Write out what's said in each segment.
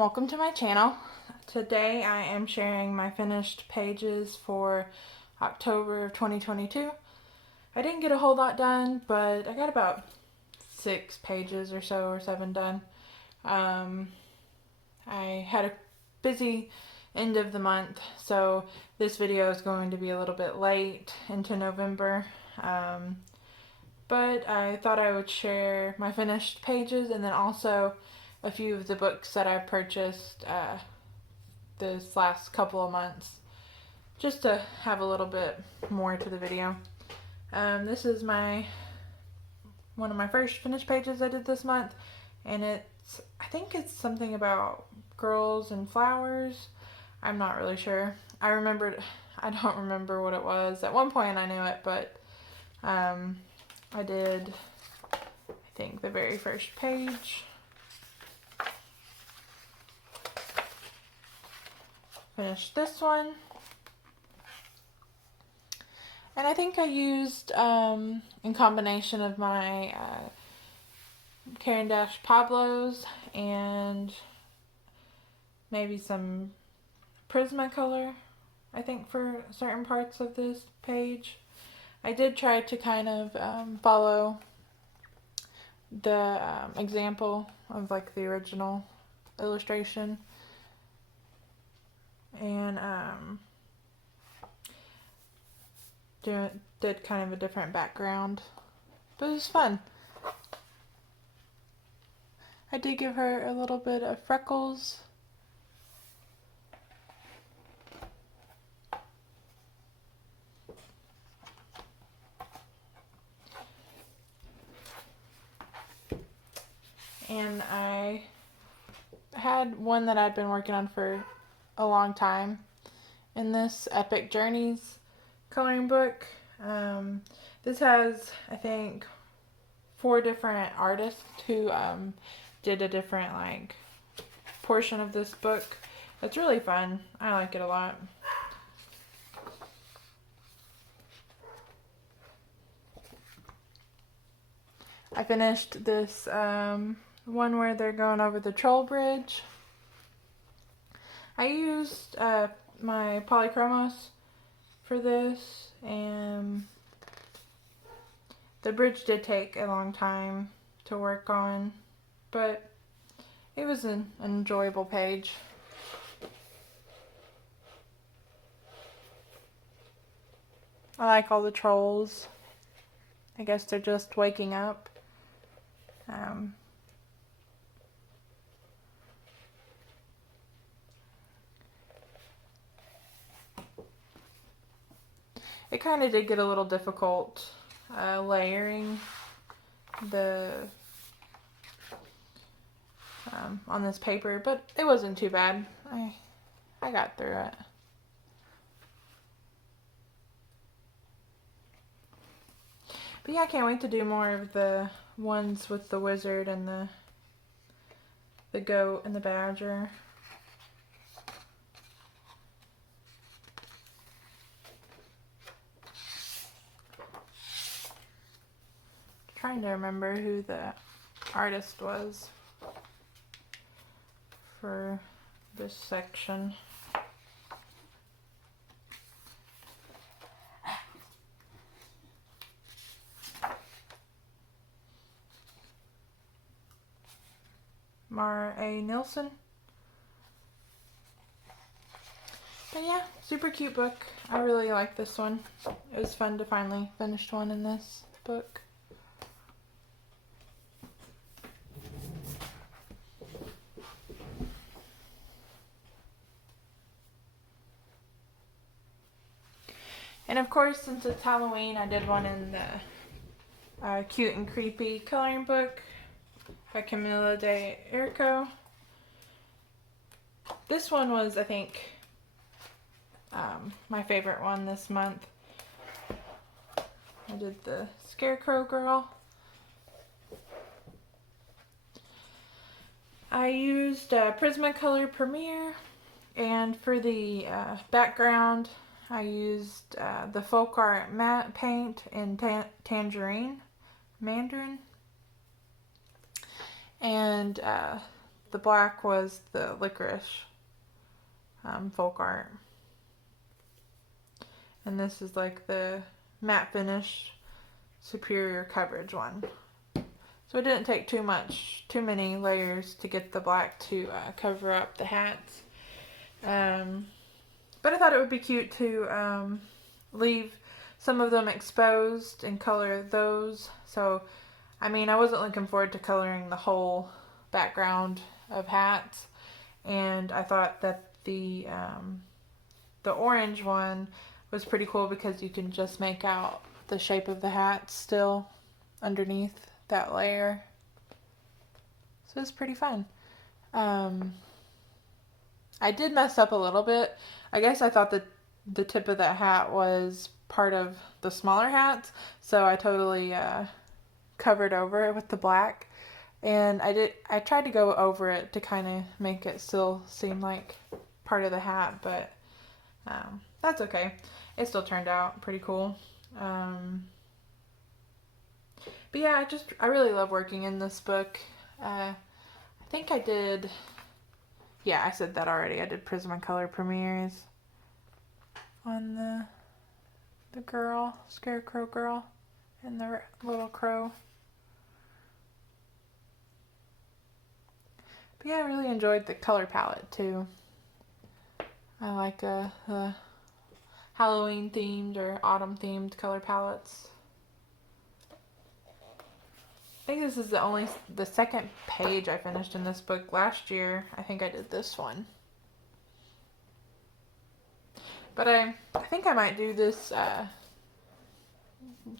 welcome to my channel. Today I am sharing my finished pages for October of 2022. I didn't get a whole lot done, but I got about 6 pages or so, or 7 done. I had a busy end of the month, so this video is going to be a little bit late into November. But I thought I would share my finished pages and then also a few of the books that I've purchased this last couple of months, just to have a little bit more to the video. This is one of my first finished pages I did this month, and I think it's something about girls and flowers. I'm not really sure. I don't remember what it was. At one point I knew it, but I did, I think, the very first page. Finished this one. And I think I used, in combination of my Caran d'Ache Pablos and maybe some Prismacolor, I think, for certain parts of this page. I did try to kind of follow the example of like the original illustration, and did kind of a different background, but it was fun. I did give her a little bit of freckles. And I had one that I'd been working on for a long time in this Epic Journeys coloring book. This has, I think, 4 different artists who did a different portion of this book. It's really fun. I like it a lot. I finished this one where they're going over the troll bridge. I used my Polychromos for this, and the bridge did take a long time to work on, but it was an enjoyable page. I like all the trolls. I guess they're just waking up. It kind of did get a little difficult layering the on this paper, but it wasn't too bad. I got through it. But yeah, I can't wait to do more of the ones with the wizard and the goat and the badger. Trying to remember who the artist was for this section. Mara A. Nilsson. But yeah, super cute book. I really like this one. It was fun to finally finish one in this book. And of course, since it's Halloween, I did one in the Cute and Creepy coloring book by Camila de Erico. This one was, I think, my favorite one this month. I did the Scarecrow Girl. I used Prismacolor Premier, and for the background I used the Folk Art Matte Paint in Mandarin. And the black was the Licorice folk art. And this is like the matte finish superior coverage one. So it didn't take too many layers to get the black to cover up the hats. But I thought it would be cute to leave some of them exposed and color those. So, I mean, I wasn't looking forward to coloring the whole background of hats. And I thought that the orange one was pretty cool because you can just make out the shape of the hat still underneath that layer. So it's pretty fun. I did mess up a little bit. I guess I thought that the tip of that hat was part of the smaller hats, so I totally covered over it with the black. And I tried to go over it to kind of make it still seem like part of the hat, but that's okay. It still turned out pretty cool. But yeah, I really love working in this book. I think I did, yeah, I said that already. I did Prismacolor premieres on the girl, Scarecrow girl, and the little crow. But yeah, I really enjoyed the color palette too. I like the Halloween themed or autumn themed color palettes. I think this is the second page I finished in this book. Last year, I think I did this one. But I think I might do this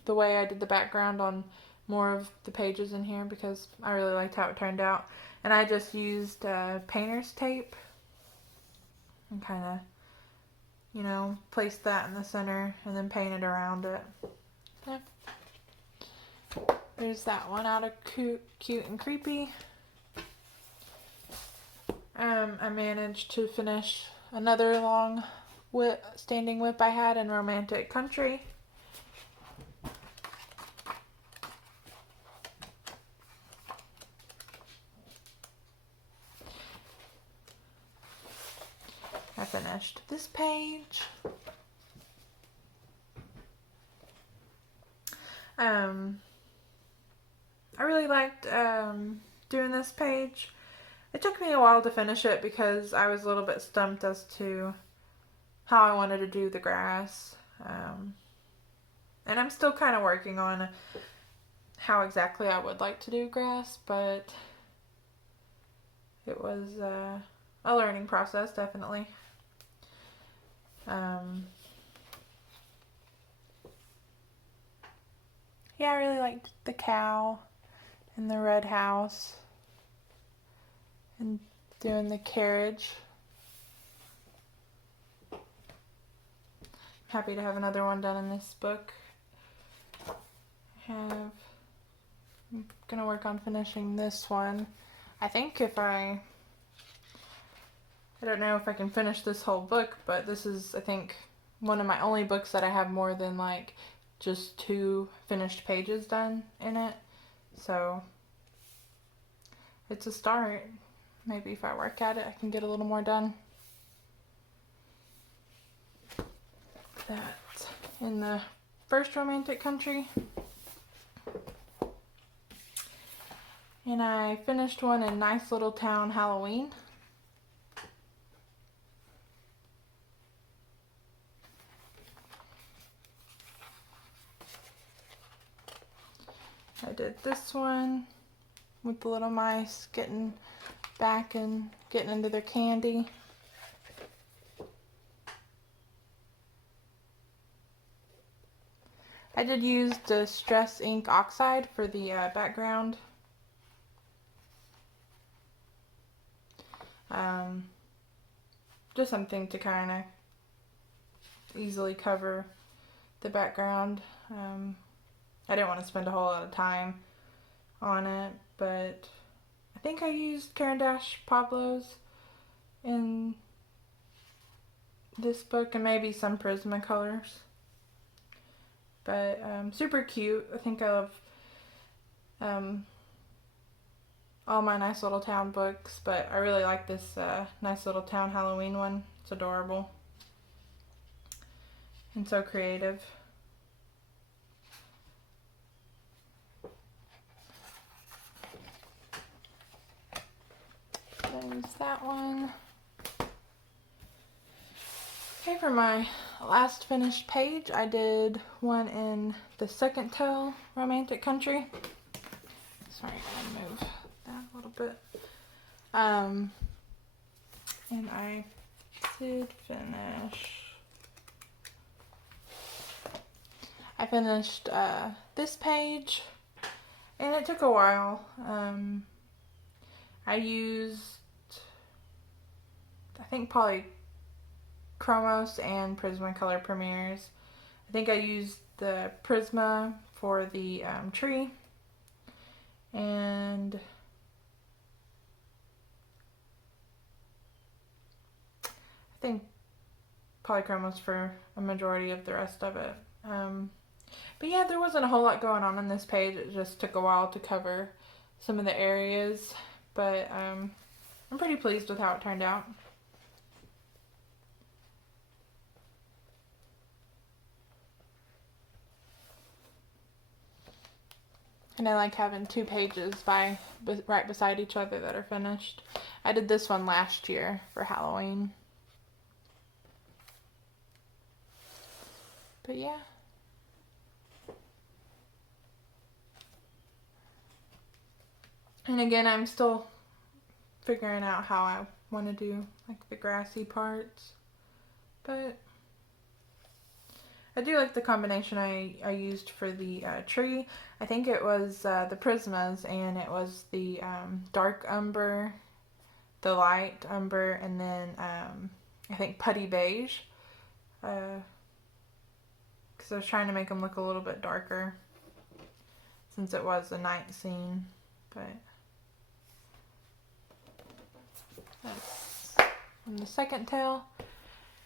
the way I did the background on more of the pages in here because I really liked how it turned out. And I just used painter's tape and kind of, you know, placed that in the center and then painted around it. Yeah. There's that one out of Cute and Creepy. I managed to finish another long standing whip I had in Romantic Country. I finished this page. I really liked doing this page. It took me a while to finish it because I was a little bit stumped as to how I wanted to do the grass. And I'm still kind of working on how exactly I would like to do grass, but it was a learning process, definitely. Yeah, I really liked the cow and the red house and doing the carriage. Happy to have another one done in this book. I'm gonna work on finishing this one. I think I don't know if I can finish this whole book, but this is, I think, one of my only books that I have more than like just 2 finished pages done in it. So it's a start. Maybe if I work at it, I can get a little more done. That in the first Romantic Country. And I finished one in Nice Little Town Halloween. I did this one with the little mice getting back and getting into their candy. I did use Distress Ink Oxide for the background. Just something to kind of easily cover the background. I didn't want to spend a whole lot of time on it, but I think I used Caran d'Ache Pablos in this book and maybe some Prismacolors. But super cute. I think I love all my Nice Little Town books, but I really like this Nice Little Town Halloween one. It's adorable and so creative. There's that one. Okay, for my last finished page, I did one in the Second Tale Romantic Country. Sorry, I'm gonna move that a little bit. And I did finish. I finished this page, and it took a while. I used, I think, Polychromos and Prismacolor Premieres. I think I used the Prisma for the tree, and I think Polychromos for a majority of the rest of it. But yeah, there wasn't a whole lot going on this page. It just took a while to cover some of the areas, but I'm pretty pleased with how it turned out. And I like having two pages right beside each other that are finished. I did this one last year for Halloween. But yeah. And again, I'm still figuring out how I want to do like the grassy parts. But I do like the combination I used for the tree. I think it was the Prismas, and it was the dark umber, the light umber, and then I think putty beige. Because I was trying to make them look a little bit darker since it was a night scene. But that's from the Second Tale.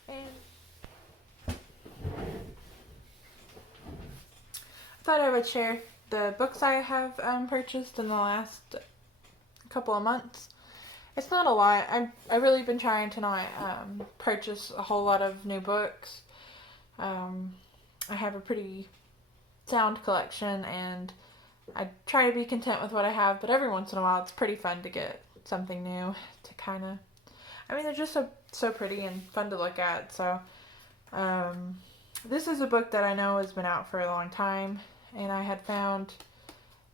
And I thought I would share the books I have purchased in the last couple of months. It's not a lot. I've really been trying to not purchase a whole lot of new books. I have a pretty sound collection, and I try to be content with what I have, but every once in a while it's pretty fun to get something new to kind of, I mean, they're just so pretty and fun to look at. So this is a book that I know has been out for a long time, and I had found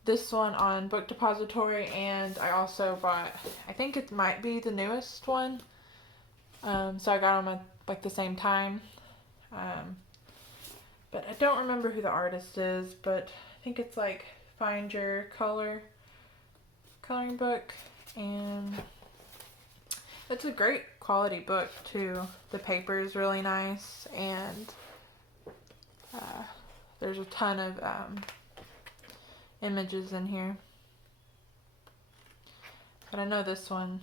this one on Book Depository, and I also bought, I think it might be the newest one, so I got them at like the same time. But I don't remember who the artist is, but I think it's like Find Your Color coloring book, and it's a great quality book too. The paper is really nice, and there's a ton of images in here. But I know this one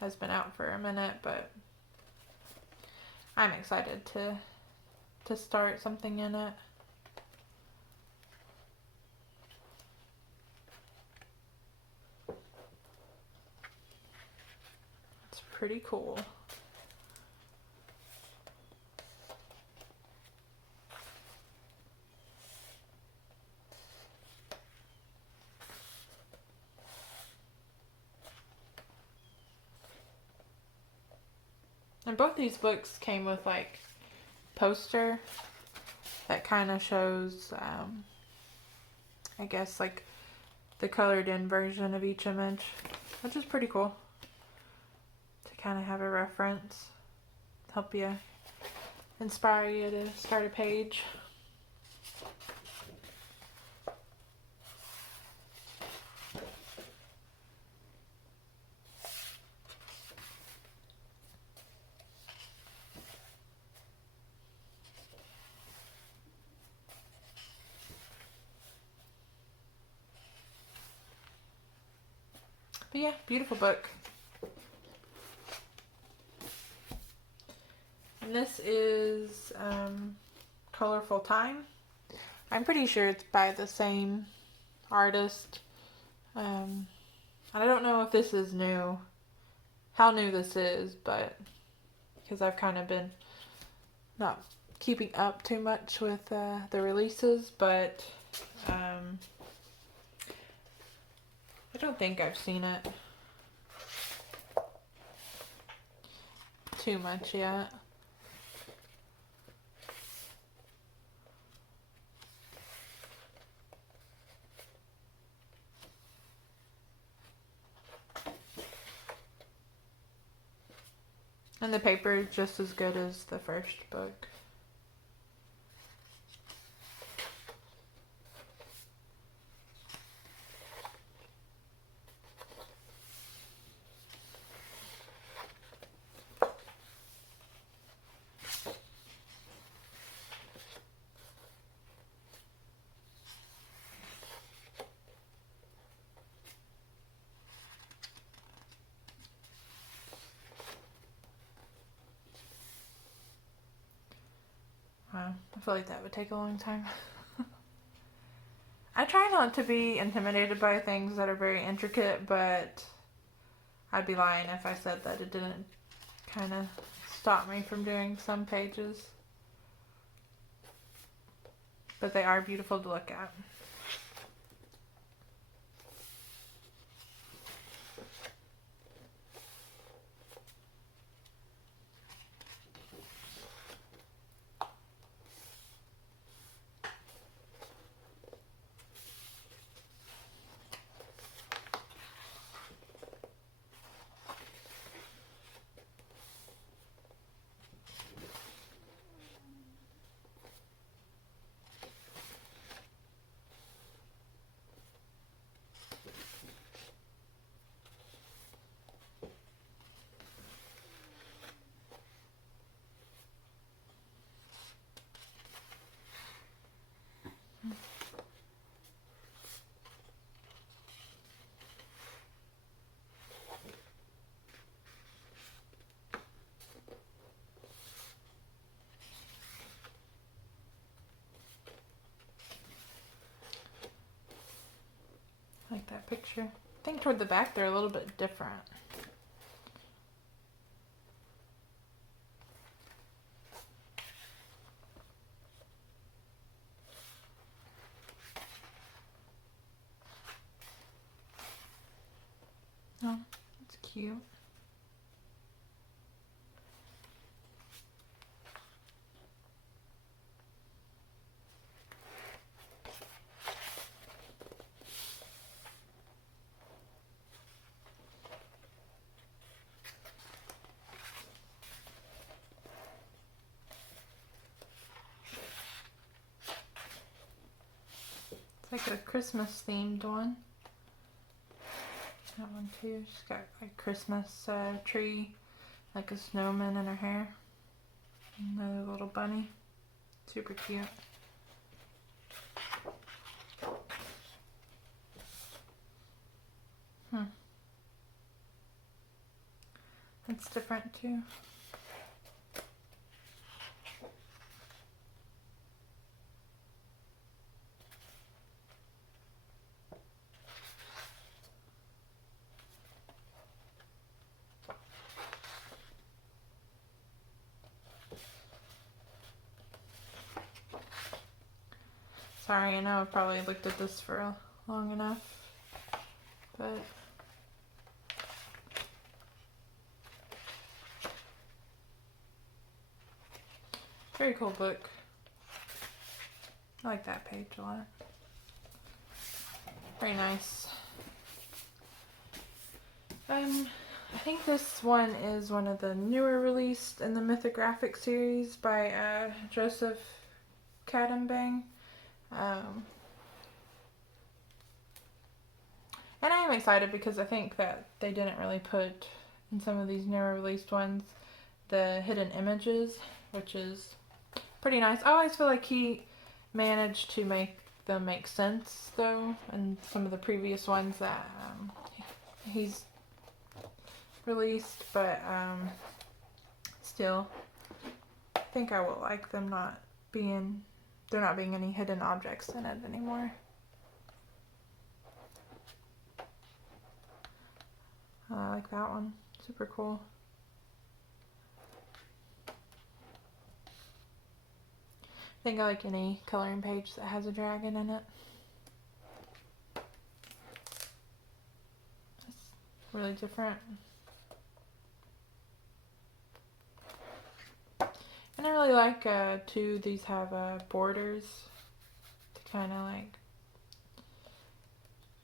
has been out for a minute, but I'm excited to start something in it. It's pretty cool. And both these books came with like poster that kind of shows I guess like the colored in version of each image, which is pretty cool to kind of have a reference, help you, inspire you to start a page. But yeah, beautiful book. And this is Colorful Time. I'm pretty sure it's by the same artist. I don't know if this is new, how new this is, but because I've kind of been not keeping up too much with the releases, but I don't think I've seen it too much yet. And the paper is just as good as the first book. Wow, I feel like that would take a long time. I try not to be intimidated by things that are very intricate, but I'd be lying if I said that it didn't kind of stop me from doing some pages. But they are beautiful to look at. Like that picture. I think toward the back they're a little bit different. Oh, that's cute. It's like a Christmas themed one. That one too. She's got like Christmas tree, like a snowman in her hair. Another little bunny. Super cute. It's different too. Sorry, I know I've probably looked at this for long enough, but very cool book. I like that page a lot. Very nice. I think this one is one of the newer released in the Mythographic series by Joseph Cadambang. And I am excited because I think that they didn't really put in some of these newer released ones the hidden images, which is pretty nice. I always feel like he managed to make them make sense though, and some of the previous ones that he's released, but still, I think I will like them there not being any hidden objects in it anymore. like that one. Super cool. I think I like any coloring page that has a dragon in it. It's really different. And I really like, too, these have borders to kind of like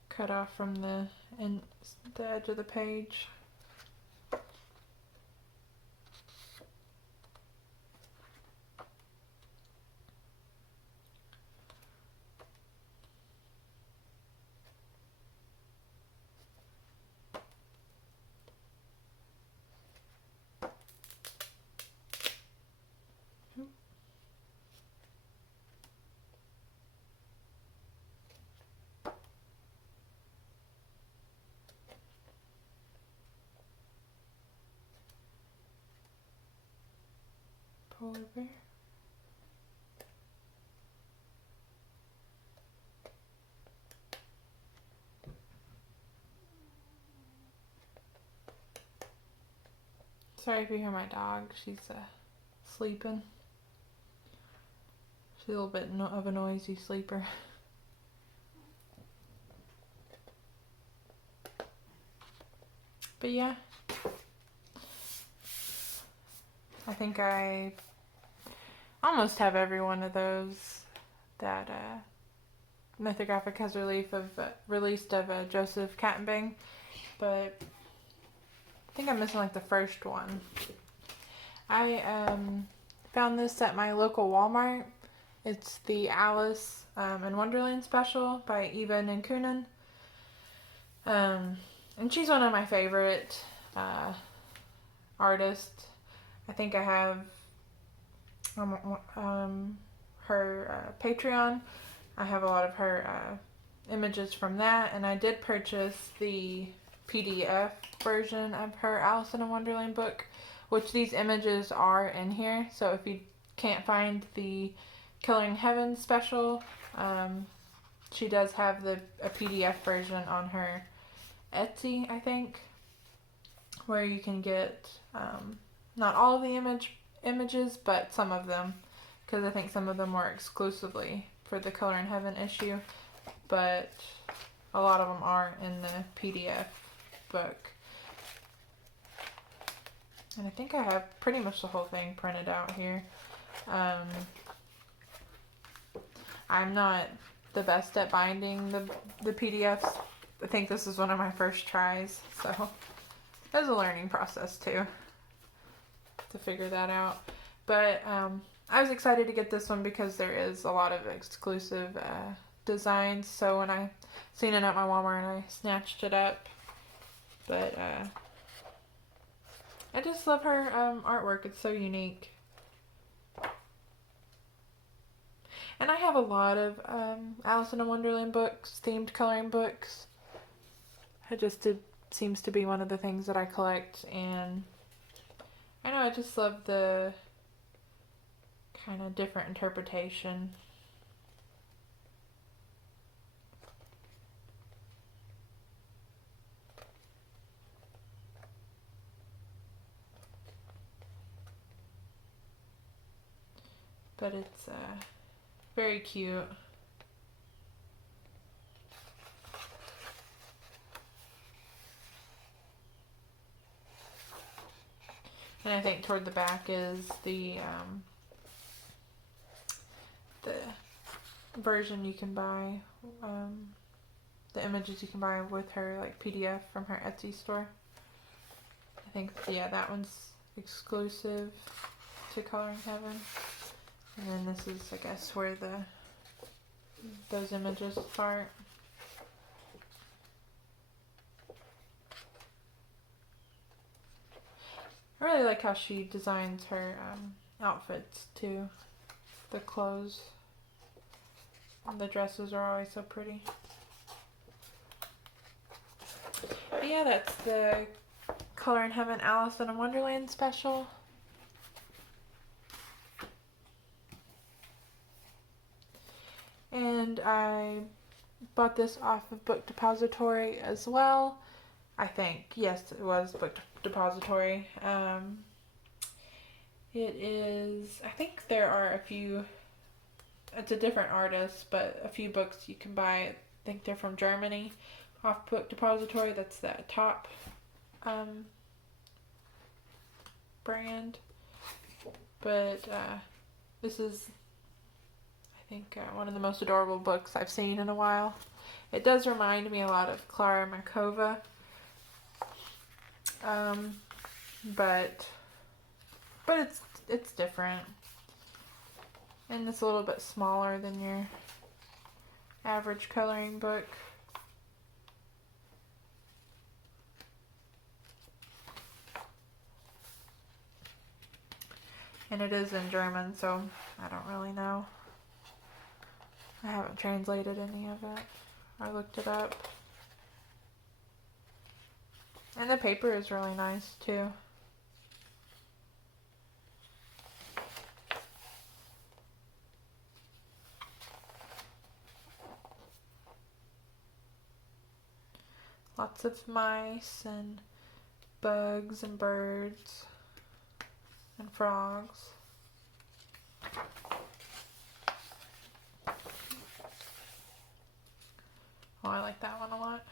cut off from the edge of the page. Polar bear. Sorry if you hear my dog. She's sleeping. She's a little bit of a noisy sleeper. But yeah, I think I almost have every one of those that Mythographic has released of Joseph Kattenbang, but I think I'm missing like the first one. I found this at my local Walmart. It's the Alice in Wonderland special by Eva Ninkunen. And she's one of my favorite artists. I think I have her Patreon. I have a lot of her images from that, and I did purchase the PDF version of her Alice in Wonderland book, which these images are in here. So if you can't find the Coloring Heaven special, she does have a PDF version on her Etsy, I think, where you can get not all of the images, but some of them, because I think some of them were exclusively for the Coloring Heaven issue, but a lot of them are in the PDF book. And I think I have pretty much the whole thing printed out here. I'm not the best at binding the PDFs. I think this is one of my first tries, so it was a learning process too to figure that out. But I was excited to get this one because there is a lot of exclusive designs. So when I seen it at my Walmart, I snatched it up. But I just love her artwork. It's so unique. And I have a lot of Alice in Wonderland books, themed coloring books. It seems to be one of the things that I collect, and I know I just love the kind of different interpretation. But it's very cute. And I think toward the back is the version you can buy, the images you can buy with her like PDF from her Etsy store. I think, yeah, that one's exclusive to Coloring Heaven. And then this is, I guess, where those images start. I really like how she designs her outfits too. The clothes, the dresses are always so pretty. But yeah, that's the Coloring Heaven Alice in Wonderland special. And I bought this off of Book Depository as well. I think. Yes, it was Book Depository. It is, I think there are a few, it's a different artist, but a few books you can buy. I think they're from Germany, off Book Depository. That's the top um, brand. But this is, I think, one of the most adorable books I've seen in a while. It does remind me a lot of Clara Markova, but it's different, and it's a little bit smaller than your average coloring book. And it is in German, so I don't really know. I haven't translated any of it. I looked it up. And the paper is really nice too. Lots of mice and bugs and birds and frogs. Oh, I like that one a lot.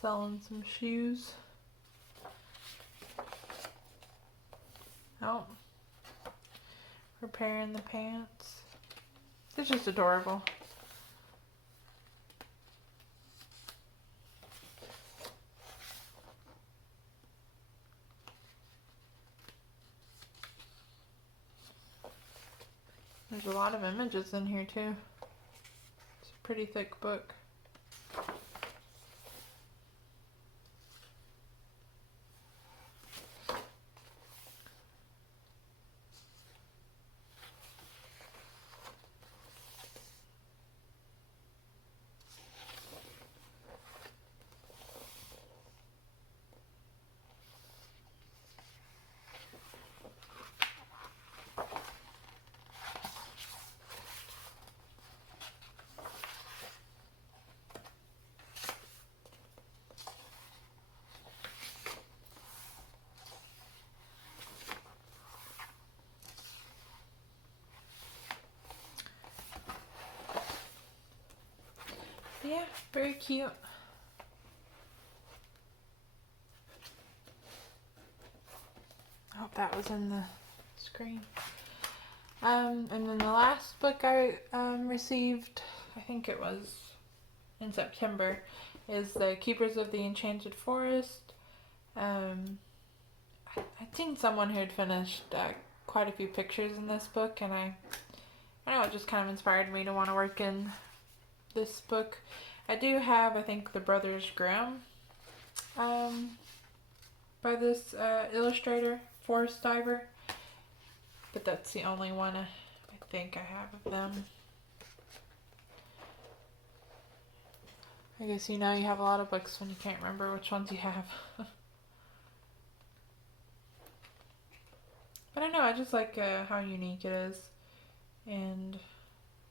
Selling some shoes. Oh, repairing the pants. It's just adorable. There's a lot of images in here too. It's a pretty thick book. Yeah, very cute. I hope that was in the screen. And then the last book I received, I think it was in September, is The Keepers of the Enchanted Forest. I'd seen someone who had finished quite a few pictures in this book, and I don't know, it just kind of inspired me to want to work in this book. I do have, I think, The Brothers Grimm by this illustrator, Forest Diver, but that's the only one I think I have of them. I guess you know you have a lot of books when you can't remember which ones you have. But I know, I just like how unique it is, and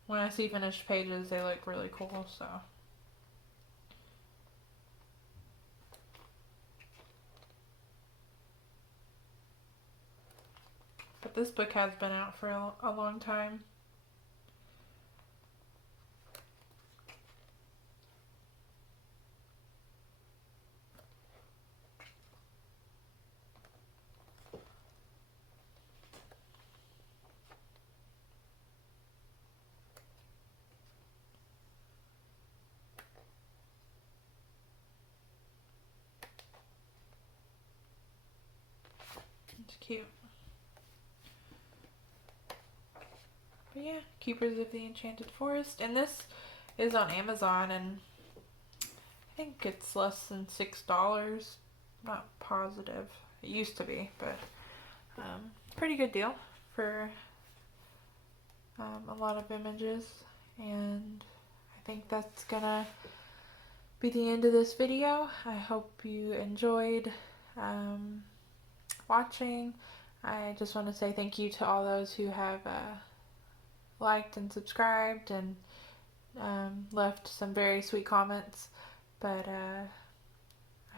when I see finished pages, they look really cool, so. But this book has been out for a long time. It's cute. But yeah, Keepers of the Enchanted Forest. And this is on Amazon, and I think it's less than $6. Not positive. It used to be, but pretty good deal for a lot of images. And I think that's gonna be the end of this video. I hope you enjoyed watching. I just want to say thank you to all those who have liked and subscribed and left some very sweet comments. But I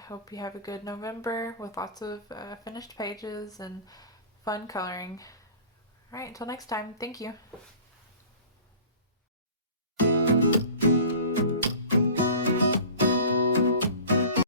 hope you have a good November with lots of finished pages and fun coloring. Alright, until next time, thank you.